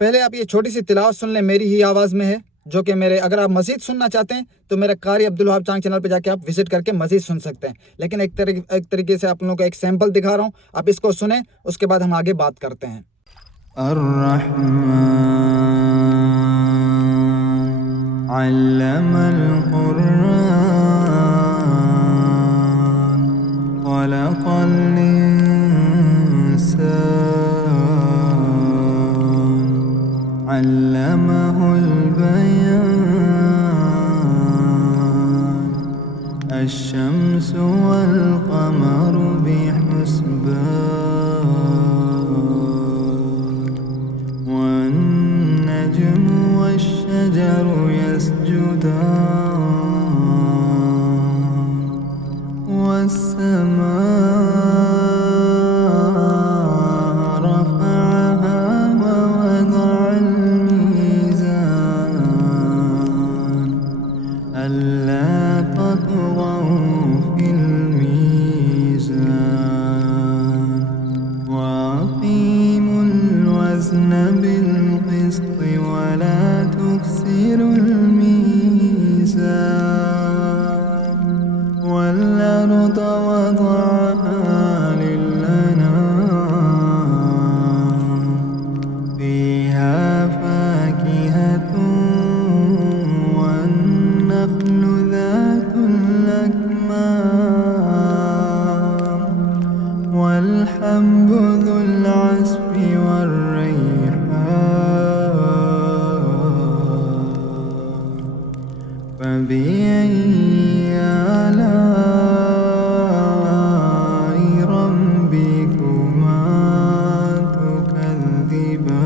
पहले आप ये छोटी सी तिलावत सुन लें, मेरी ही आवाज़ में है, जो कि मेरे, अगर आप मज़ीद सुनना चाहते हैं तो मेरा कारी अब्दुल वहाब चांग चैनल पे जाके आप विजिट करके मज़ीद सुन सकते हैं। लेकिन एक तरीके से आप लोगों को एक सैंपल दिखा रहा हूँ, आप इसको सुने, उसके बाद हम आगे बात करते हैं। अल्लमल कुरान खलक़ल इंसान अल्लमहुल बयान अश-शम्सु वल क़मरु बिहुस्बान वन-नज्मु वश-शजरु यस्जुदान वस-समाअ रफ़अहा ववदअल मीज़ान अल्ला तत्गौ फिल मीज़ान वअक़ीमुल वज़न बिल क़िस्ति वला तुख़सिरुल मीज़ान वल अर्ज़ वज़अहा लिल-अनाम फ़ीहा फ़ाकिहतुन वन-नख़्लु ज़ातुल अक्माम वल-हब्बु ज़ुल अस्फ़ि वर-रैहान फ़बिअय्यि आलाइ रब्बिकुमा तुकज़्ज़िबान।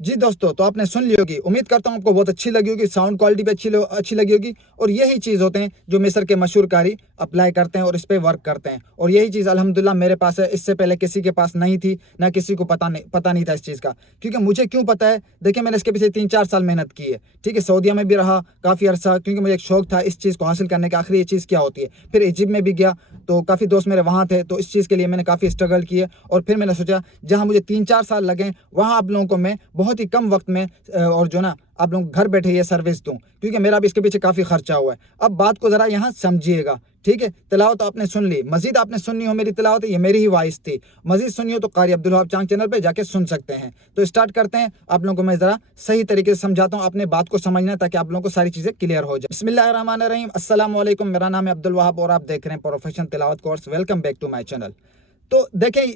जी दोस्तों, तो आपने सुन ली होगी, उम्मीद करता हूँ आपको बहुत अच्छी लगी होगी, साउंड क्वालिटी भी अच्छी लगी होगी। और यही चीज़ होते हैं जो मिस्र के मशहूर कारी अप्लाई करते हैं और इस पे वर्क करते हैं। और यही चीज़ अल्हम्दुलिल्लाह मेरे पास है, इससे पहले किसी के पास नहीं थी, ना किसी को पता नहीं था इस चीज़ का। क्योंकि मुझे क्यों पता है, देखिए मैंने इसके पीछे 3-4 साल मेहनत की है, ठीक है। सऊदीया में भी रहा काफ़ी अरसा, क्योंकि मुझे एक शौक था इस चीज़ को हासिल करने का, आखिर ये चीज़ क्या होती है। फिर इजिप्ट में भी गया, तो काफ़ी दोस्त मेरे वहाँ थे, तो इस चीज़ के लिए मैंने काफ़ी स्ट्रगल किए। और फिर मैंने सोचा जहाँ मुझे 3-4 साल लगे, वहाँ आप लोगों को मैं बहुत ही कम वक्त में और जो ना आप लोग घर बैठे ये सर्विस दूं, क्योंकि मेरा भी इसके पीछे काफ़ी खर्चा हुआ है। अब बात को ज़रा यहाँ समझिएगा, ठीक है। तिलावत आपने सुन ली, मज़ीद आपने सुननी हो मेरी तिलावत, ये मेरी ही वॉइस थी, मज़ीद सुनिए हो तो कारी अब्दुल वहाब चांग चैनल पे जाके सुन सकते हैं। तो स्टार्ट करते हैं, आप लोगों को मैं ज़रा सही तरीके से समझाता हूँ, अपने बात को समझना है ताकि आप लोगों को सारी चीज़ें क्लियर हो जाए। बिस्मिल्लाहिर्रहमानिर्रहीम, अस्सलाम वालेकुम, मेरा नाम है अब्दुल वहाब और आप देख रहे हैं प्रोफेशनल तिलावत course. Welcome back to my channel. तो देखें,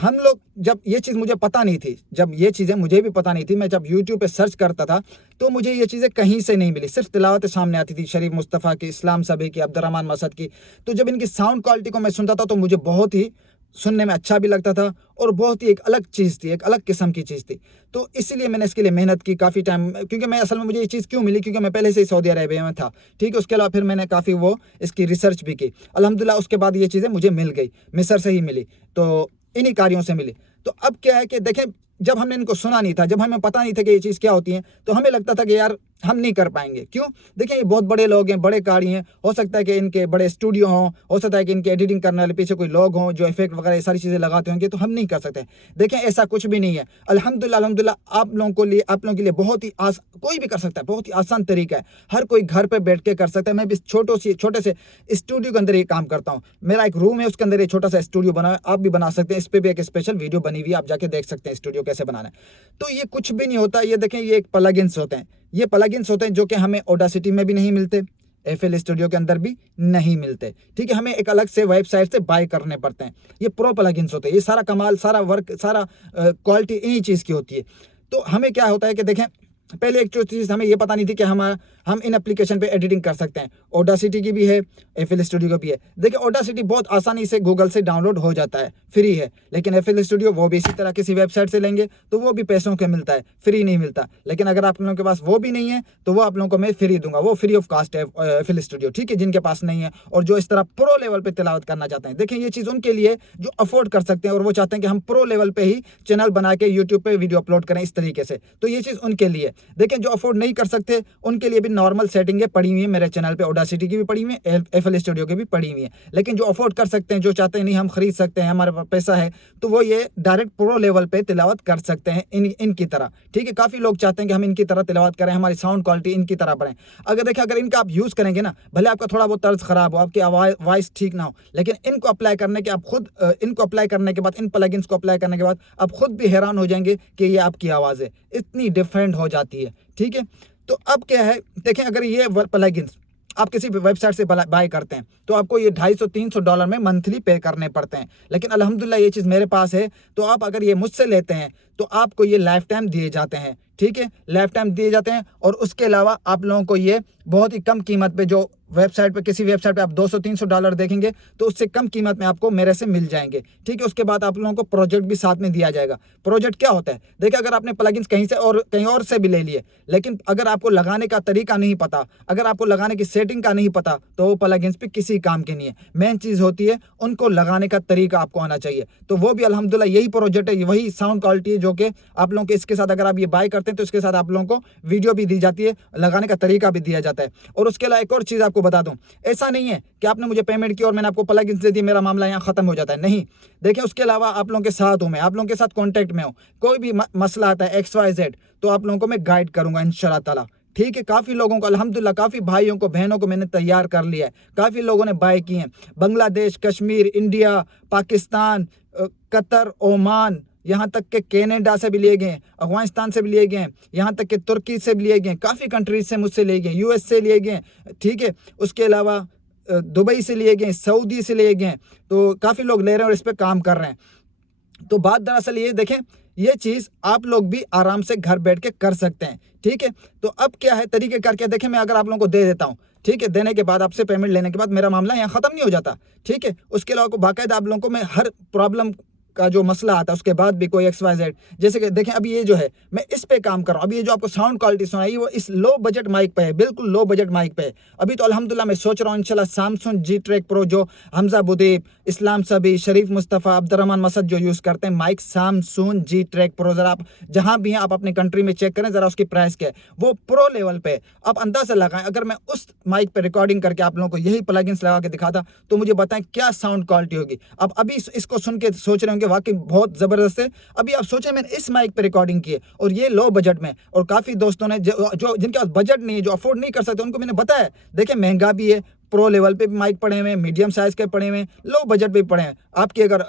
हम लोग, जब ये चीज़ मुझे पता नहीं थी, जब ये चीज़ें मुझे भी पता नहीं थी, मैं जब यूट्यूब पे सर्च करता था तो मुझे ये चीज़ें कहीं से नहीं मिली, सिर्फ तिलावतें सामने आती थी, शरीफ मुस्तफ़ा की, इस्लाम सभी की, अब्दुर्रहमान मसद की। तो जब इनकी साउंड क्वालिटी को मैं सुनता था तो मुझे बहुत ही सुनने में अच्छा भी लगता था और बहुत ही एक अलग चीज़ थी, एक अलग किस्म की चीज़ थी। तो इसीलिए मैंने इसके लिए मेहनत की काफ़ी टाइम, क्योंकि मैं असल में मुझे ये चीज़ क्यों मिली, क्योंकि मैं पहले से ही सऊदी अरेबिया में था, ठीक है। उसके अलावा फिर मैंने काफ़ी वो इसकी रिसर्च भी की, अल्हम्दुलिल्लाह उसके बाद ये चीज़ें मुझे मिल गई, मिस्र से ही मिली, तो इन्हीं कार्यों से मिली। तो अब क्या है कि देखें, जब हमने इनको सुना नहीं था, जब हमें पता नहीं था कि ये चीज़ क्या होती है, तो हमें लगता था कि यार हम नहीं कर पाएंगे। क्यों? देखिए ये बहुत बड़े लोग हैं, बड़े कारी हैं, हो सकता है कि इनके बड़े स्टूडियो हों, हो सकता है कि इनके एडिटिंग करने वाले पीछे कोई लोग हों जो इफेक्ट वगैरह ये सारी चीज़ें लगाते होंगे, तो हम नहीं कर सकते। देखें ऐसा कुछ भी नहीं है, अल्हम्दुलिल्लाह आप लोगों के लिए बहुत ही कोई भी कर सकता है, बहुत ही आसान तरीका है, हर कोई घर पर बैठ के कर सकता है। मैं भी छोटे से स्टूडियो के अंदर ये काम करता हूँ, मेरा एक रूम है, उसके अंदर ये छोटा सा स्टूडियो बना है, आप भी बना सकते हैं। इस पर भी एक स्पेशल वीडियो बनी हुई है, आप जाके देख सकते हैं स्टूडियो कैसे बनाना है। तो ये कुछ भी नहीं होता, ये देखें ये एक प्लगइन्स होते हैं, ये प्लगइन्स होते हैं जो कि हमें ऑडासिटी में भी नहीं मिलते, एफएल स्टूडियो के अंदर भी नहीं मिलते, ठीक है। हमें एक अलग से वेबसाइट से बाय करने पड़ते हैं, ये प्रो प्लगइन्स होते हैं। ये सारा कमाल, सारा वर्क, सारा क्वालिटी इन्हीं चीज़ की होती है। तो हमें क्या होता है कि देखें, पहले एक जो चीज़ हमें ये पता नहीं थी कि हम इन एप्लीकेशन पे एडिटिंग कर सकते हैं। ऑडासिटी की भी है, एफएल स्टूडियो का भी है। देखिए ऑडासिटी बहुत आसानी से गूगल से डाउनलोड हो जाता है, फ्री है। लेकिन एफएल स्टूडियो वो भी इसी तरह किसी वेबसाइट से लेंगे तो वो भी पैसों के मिलता है, फ्री नहीं मिलता। लेकिन अगर आप लोगों के पास वो भी नहीं है तो वो आप लोगों को मैं फ्री दूंगा, वो फ्री ऑफ कास्ट है एफएल स्टूडियो, ठीक है। जिनके पास नहीं है और जो इस तरह प्रो लेवल पे तिलावत करना चाहते हैं, देखिए ये चीज़ उनके लिए जो अफोर्ड कर सकते हैं और वो चाहते हैं कि हम प्रो लेवल पे ही चैनल बना के यूट्यूब पे वीडियो अपलोड करें इस तरीके से, तो ये चीज़ उनके लिए। देखें जो अफोर्ड नहीं कर सकते उनके लिए भी नॉर्मल सेटिंगें पड़ी हुई है मेरे चैनल पे, ऑडासिटी की भी पड़ी हुई है, FL स्टूडियो की भी पड़ी हुई है। लेकिन जो अफोर्ड कर सकते हैं, जो चाहते हैं नहीं हम खरीद सकते हैं, हमारे पास पैसा है, तो वो ये डायरेक्ट प्रो लेवल पे तिलावत कर सकते हैं इनकी तरह। ठीक है, काफ़ी लोग चाहते हैं कि हम इनकी तरह तिलावत करें, हमारी साउंड क्वालिटी इनकी तरह बढ़े। अगर इनका आप यूज़ करेंगे ना, भले आपका थोड़ा बहुत तर्ज खराब हो, आपकी आवाज़ वॉइस ठीक ना हो, लेकिन इनको अप्लाई करने के इनको अप्लाई करने के बाद, इन प्लगइन्स को अप्लाई करने के बाद आप खुद भी हैरान हो जाएंगे कि ये आपकी आवाज़ है, इतनी डिफरेंट हो जाती है। ठीक है, तो अब क्या है, देखें अगर ये प्लगइन्स आप किसी भी वेबसाइट से बाय करते हैं तो आपको ये $250-300 में मंथली पे करने पड़ते हैं। लेकिन अल्हम्दुलिल्लाह ये चीज़ मेरे पास है, तो आप अगर ये मुझसे लेते हैं तो आपको ये लाइफ टाइम दिए जाते हैं। ठीक है, लाइफ टाइम दिए जाते हैं, और उसके अलावा आप लोगों को ये बहुत ही कम कीमत पे, जो वेबसाइट पे, किसी वेबसाइट पे आप $200-300 देखेंगे तो उससे कम कीमत में आपको मेरे से मिल जाएंगे। ठीक है, उसके बाद आप लोगों को प्रोजेक्ट भी साथ में दिया जाएगा। प्रोजेक्ट क्या होता है, देखिए अगर आपने प्लगइन्स कहीं और से भी ले लिए, लेकिन अगर आपको लगाने का तरीका नहीं पता, अगर आपको लगाने की सेटिंग का नहीं पता, तो वो प्लगइन्स भी किसी काम के नहीं है। मेन चीज़ होती है उनको लगाने का तरीका आपको आना चाहिए। तो वो भी अल्हम्दुलिल्लाह यही प्रोजेक्ट है, वही साउंड क्वालिटी है, जो कि आप लोगों के इसके साथ अगर आप ये बाय करते हैं तो इसके साथ आप लोगों को वीडियो भी दी जाती है, लगाने का तरीका भी दिया जाता है। और उसके अलावा एक और चीज़ आपको बता दूं, ऐसा नहीं है कि आपने मुझे पेमेंट की और मैंने आपको प्लगइन्स दे दिए, मेरा मामला यहाँ खत्म हो जाता है, नहीं। देखिए उसके अलावा आप लोगों के साथ हूँ मैं, आप लोगों के साथ कॉन्टैक्ट में हूँ, कोई भी मसला आता है XYZ तो आप लोगों को मैं गाइड करूँगा इंशाअल्लाह ताला। ठीक है, काफ़ी लोगों को अल्हम्दुलिल्लाह, काफ़ी भाइयों को, बहनों को मैंने तैयार कर लिया है, काफ़ी लोगों ने बाय किए हैं, Bangladesh, Kashmir, India, Pakistan, Qatar, Oman, यहाँ तक के कनाडा से भी लिए गए, अफगानिस्तान से भी लिए गए, यहाँ तक के तुर्की से भी लिए गए, काफ़ी कंट्रीज से मुझसे लिए गए, US से लिए गए। ठीक है, उसके अलावा दुबई से लिए गए, सऊदी से लिए गए, तो काफ़ी लोग ले रहे हैं और इस पर काम कर रहे हैं। तो बात दरअसल ये देखें, ये चीज़ आप लोग भी आराम से घर बैठ के कर सकते हैं। ठीक है, तो अब क्या है तरीके करके देखें, मैं अगर आप लोगों को दे देता हूँ, ठीक है, देने के बाद आपसे पेमेंट लेने के बाद मेरा मामला यहाँ ख़त्म नहीं हो जाता। ठीक है, उसके अलावा बाकायदा आप लोगों को मैं हर प्रॉब्लम का जो मसला आता है उसके बाद भी कोई XYZ, जैसे कि देखें अभी ये जो है मैं इस पे काम कर रहा हूँ। अभी ये जो आपको साउंड क्वालिटी सुनाई वो इस लो बजट माइक पे है, बिल्कुल लो बजट माइक पे है। अभी तो अल्हम्दुलिल्लाह मैं सोच रहा हूँ इंशाल्लाह सैमसंग G-Track Pro, जो हमजा बुदीब, इस्लाम सभी, शरीफ मुस्तफ़ा, अब्दुर्रहमान मसद जो यूज़ करते हैं माइक, सैमसंग G-Track Pro, ज़रा आप जहाँ भी हैं आप अपनी कंट्री में चेक करें ज़रा उसकी प्राइस क्या है, वो प्रो लेवल पे। आप अंदाज़ा लगाएं, अगर मैं उस माइक पे रिकॉर्डिंग करके आप लोगों को यही प्लगइन्स लगा के दिखाता तो मुझे बताएं क्या साउंड क्वालिटी होगी। अब अभी इसको सुन के सोच रहे होंगे वाकई बहुत ज़बरदस्त है। अभी आप सोचें मैंने इस माइक पे रिकॉर्डिंग की है और ये लो बजट में, और काफ़ी दोस्तों ने जो जिनके पास बजट नहीं है, जो अफोर्ड नहीं कर सकते, उनको मैंने बताया देखिए महंगा भी है, प्रो लेवल पे भी माइक पड़े हुए हैं, मीडियम साइज़ के पड़े हुए हैं, लो बजट पे भी पड़े हैं। आपकी अगर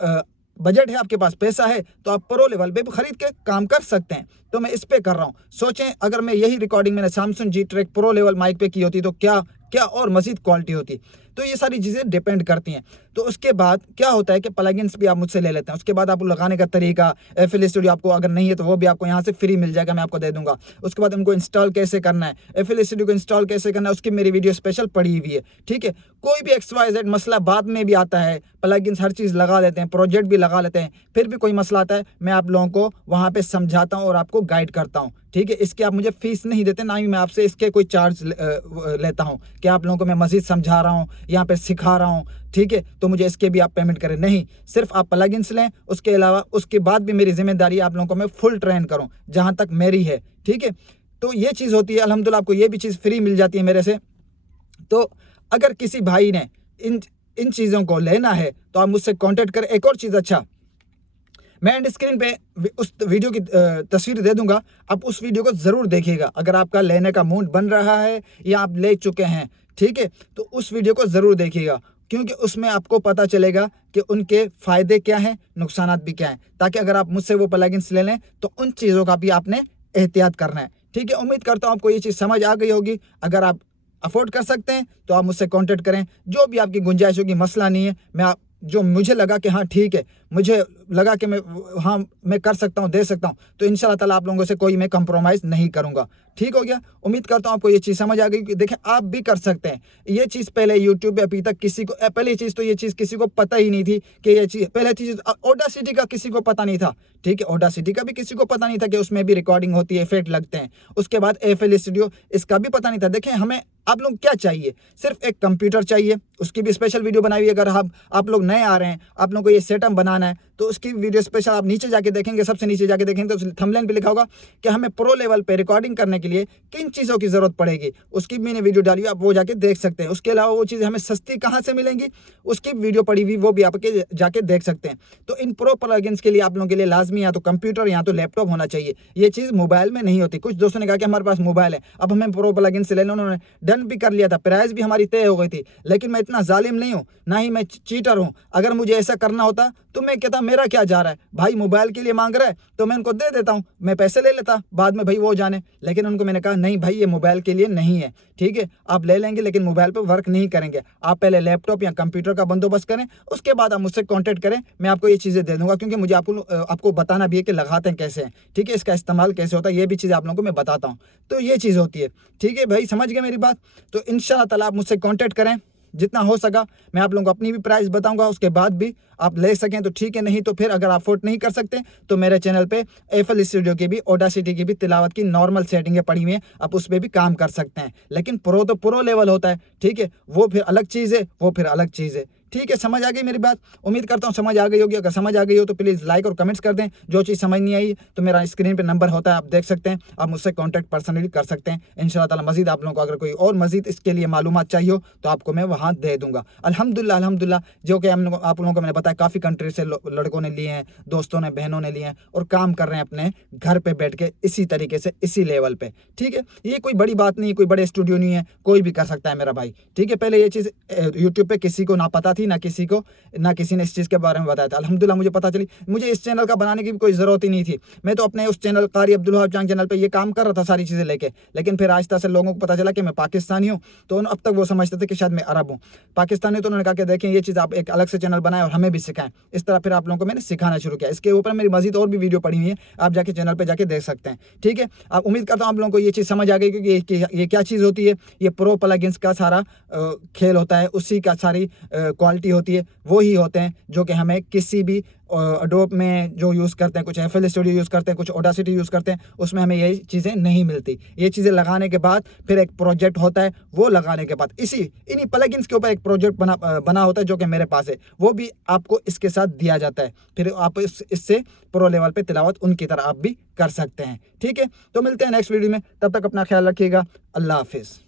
बजट है, आपके पास पैसा है, तो आप प्रो लेवल पे भी खरीद के काम कर सकते हैं। तो मैं इस पे कर रहा हूँ। सोचें अगर मैं यही रिकॉर्डिंग मैंने Samsung G-Track Pro level mic पे की होती तो क्या क्या और मज़ीद क्वालिटी होती। तो ये सारी चीज़ें डिपेंड करती हैं। तो उसके बाद क्या होता है कि प्लगइन्स भी आप मुझसे ले लेते हैं, उसके बाद आपको लगाने का तरीका, FL स्टूडियो आपको अगर नहीं है तो वो भी आपको यहाँ से फ्री मिल जाएगा, मैं आपको दे दूंगा। उसके बाद उनको इंस्टॉल कैसे करना है, FL स्टूडियो को इंस्टॉल कैसे करना है, उसकी मेरी वीडियो स्पेशल पड़ी हुई है। ठीक है, कोई भी XYZ मसला बाद में भी आता है, प्लगइन्स हर चीज़ लगा लेते हैं, प्रोजेक्ट भी लगा लेते हैं, फिर भी कोई मसला आता है मैं आप लोगों को वहाँ पर समझाता हूँ और आपको गाइड करता हूँ। ठीक है, इसके आप मुझे फ़ीस नहीं देते, ना ही मैं आपसे इसके कोई चार्ज लेता हूँ कि आप लोगों को मैं मज़ीद समझा रहा हूँ, यहाँ पे सिखा रहा हूँ। ठीक है, तो मुझे इसके भी आप पेमेंट करें, नहीं, सिर्फ आप प्लगइन्स लें। उसके अलावा उसके बाद भी मेरी जिम्मेदारी आप लोगों को मैं फुल ट्रेन करूँ जहाँ तक मेरी है। ठीक है, तो ये चीज़ होती है। अल्हम्दुलिल्लाह आपको ये भी चीज़ फ्री मिल जाती है मेरे से। तो अगर किसी भाई ने इन चीज़ों को लेना है तो आप मुझसे कॉन्टेक्ट करें। एक और चीज़, अच्छा मैं एंड स्क्रीन पे उस वीडियो की तस्वीर दे दूंगा, आप उस वीडियो को ज़रूर देखिएगा अगर आपका लेने का मूड बन रहा है या आप ले चुके हैं। ठीक है, तो उस वीडियो को ज़रूर देखिएगा, क्योंकि उसमें आपको पता चलेगा कि उनके फ़ायदे क्या हैं, नुकसानात भी क्या हैं, ताकि अगर आप मुझसे वो प्लगइन्स ले लें तो उन चीज़ों का भी आपने एहतियात करना है। ठीक है, उम्मीद करता हूँ आपको ये चीज़ समझ आ गई होगी। अगर आप अफोर्ड कर सकते हैं तो आप मुझसे कॉन्टेक्ट करें, जो भी आपकी गुंजाइश होगी, मसला नहीं है। मैं जो मुझे लगा कि हाँ ठीक है, मुझे लगा कि मैं कर सकता हूँ, दे सकता हूँ, तो इंशाल्लाह ताला आप लोगों से कोई मैं कंप्रोमाइज़ नहीं करूँगा। ठीक हो गया, उम्मीद करता हूँ आपको ये चीज़ समझ आ गई कि देखें आप भी कर सकते हैं। ये चीज़ पहले यूट्यूब पे अभी तक किसी को, पहली चीज़ तो ये चीज़ किसी को पता ही नहीं थी कि ये चीज़, पहले चीज़ ऑडासिटी का किसी को पता नहीं था। ठीक है, ऑडासिटी का भी किसी को पता नहीं था कि उसमें भी रिकॉर्डिंग होती है, इफेक्ट लगते हैं। उसके बाद FL स्टूडियो, इसका भी पता नहीं था। देखें हमें आप लोग क्या चाहिए, सिर्फ एक कंप्यूटर चाहिए, उसकी भी स्पेशल वीडियो बनाई हुई है। अगर आप लोग नए आ रहे हैं, आप लोगों को ये सेटअप बनाना है, तो उसकी वीडियो स्पेशल आप नीचे जाके देखेंगे, सबसे नीचे जाके देखेंगे तो थंबनेल पे लिखा होगा कि हमें प्रो लेवल पे रिकॉर्डिंग करने के लिए किन चीज़ों की ज़रूरत पड़ेगी, उसकी मैंने वीडियो डाली हुई, आप वो जाके देख सकते हैं। उसके अलावा वो चीज़ें हमें सस्ती कहाँ से मिलेंगी, उसकी वीडियो पड़ी हुई, वो भी आपके जाके देख सकते हैं। तो इन प्रो प्लगइन्स के लिए आप लोगों के लिए लाजमी या तो कंप्यूटर या तो लैपटॉप होना चाहिए। ये चीज़ मोबाइल में नहीं होती। कुछ दोस्तों ने कहा कि हमारे पास मोबाइल है, अब हमें प्रो प्लगइन से ले लो, उन्होंने डन भी कर लिया था, प्राइस भी हमारी तय हो गई थी। लेकिन मैं इतना जालिम नहीं हूँ, ना ही मैं चीटर हूँ। अगर मुझे ऐसा करना होता तो मैं कहता मेरा क्या जा रहा है, भाई मोबाइल के लिए मांग रहा है तो मैं उनको दे देता हूँ, मैं पैसे ले लेता, बाद में भाई वो जाने। लेकिन उनको मैंने कहा नहीं भाई, ये मोबाइल के लिए नहीं है, ठीक है, आप ले लेंगे लेकिन मोबाइल पे वर्क नहीं करेंगे। आप पहले लैपटॉप या कंप्यूटर का बंदोबस्त करें, उसके बाद आप मुझसे कांटेक्ट करें, मैं आपको ये चीज़ें दे दूंगा। क्योंकि मुझे आपको बताना भी है कि लगाते हैं कैसे हैं, ठीक है, इसका इस्तेमाल कैसे होता है, ये भी चीज़ आप लोगों को मैं बताता हूँ। तो ये चीज़ होती है, ठीक है भाई, समझ गए मेरी बात। तो इंशाल्लाह ताला आप मुझसे कांटेक्ट करें, जितना हो सका मैं आप लोगों को अपनी भी प्राइस बताऊंगा, उसके बाद भी आप ले सकें तो ठीक है, नहीं तो फिर अगर आप अफोर्ड नहीं कर सकते तो मेरे चैनल पे एफएल स्टूडियो की भी, ऑडासिटी की भी तिलावत की नॉर्मल सेटिंगें पड़ी हुई हैं, आप उस पर भी काम कर सकते हैं। लेकिन प्रो तो प्रो लेवल होता है, ठीक है, वो फिर अलग चीज़ है, वो फिर अलग चीज़ है, ठीक है। समझ आ गई मेरी बात, उम्मीद करता हूँ समझ आ गई होगी। अगर समझ आ गई हो तो प्लीज़ लाइक और कमेंट्स कर दें। जो चीज़ समझ नहीं आई तो मेरा स्क्रीन पे नंबर होता है, आप देख सकते हैं, आप मुझसे कांटेक्ट पर्सनली कर सकते हैं। इंशाल्लाह ताला मजीद आप लोगों को अगर कोई और मजीद इसके लिए मालूमात चाहिए हो तो आपको मैं वहाँ दे दूंगा। अल्हम्दुलिल्लाह जो कि आप लोगों को मैंने बताया काफ़ी कंट्री से लड़कों ने लिए हैं, दोस्तों ने, बहनों ने लिए हैं और काम कर रहे हैं अपने घर पे बैठ के इसी तरीके से, इसी लेवल पे, ठीक है। ये कोई बड़ी बात नहीं है, कोई बड़े स्टूडियो नहीं है, कोई भी कर सकता है मेरा भाई, ठीक है। पहले ये चीज़ यूट्यूब पे किसी को ना पता थी, ना किसी ने इस चीज़ के बारे में बताया था। अल्हम्दुलिल्लाह मुझे पता चली, मुझे इस चैनल का बनाने की भी कोई ज़रूरत ही नहीं थी। मैं तो अपने उस चैनल कारी अब्दुल वहाब चांग चैनल पे ये काम कर रहा था सारी चीज़ें लेके, लेकिन फिर आहिस्ता से लोगों को पता चला कि मैं पाकिस्तानी हूँ, तो अब तक वो समझते थे कि शायद मैं अरब हूँ। पाकिस्तानी तो उन्होंने कहा कि देखें ये चीज़ आप एक अलग से चैनल बनाएं और हमें भी सिखाएं। इस तरह फिर आप लोगों को मैंने सिखाना शुरू किया। इसके ऊपर मेरी मजीद और भी वीडियो पड़ी हुई है, आप जाके चैनल पर जाके देख सकते हैं, ठीक है। आप उम्मीद करता हूँ आप लोगों को ये चीज़ समझ आ गई, क्योंकि ये क्या चीज़ होती है, ये प्रो प्लगइन्स का सारा खेल होता है, उसी का सारी क्वालिटी होती है, वो ही होते हैं जो कि हमें किसी भी एडोब में जो यूज़ करते हैं, कुछ एफएल स्टूडियो यूज़ करते हैं, कुछ ऑडासिटी यूज़ करते हैं, उसमें हमें ये चीज़ें नहीं मिलती। ये चीज़ें लगाने के बाद फिर एक प्रोजेक्ट होता है, वो लगाने के बाद इन्हीं प्लगइन्स के ऊपर एक प्रोजेक्ट बना होता है जो कि मेरे पास है, वो भी आपको इसके साथ दिया जाता है। फिर आप इससे प्रो लेवल पे तिलावत उनकी तरह आप भी कर सकते हैं, ठीक है। तो मिलते हैं नेक्स्ट वीडियो में, तब तक अपना ख्याल रखिएगा। अल्लाह हाफिज़।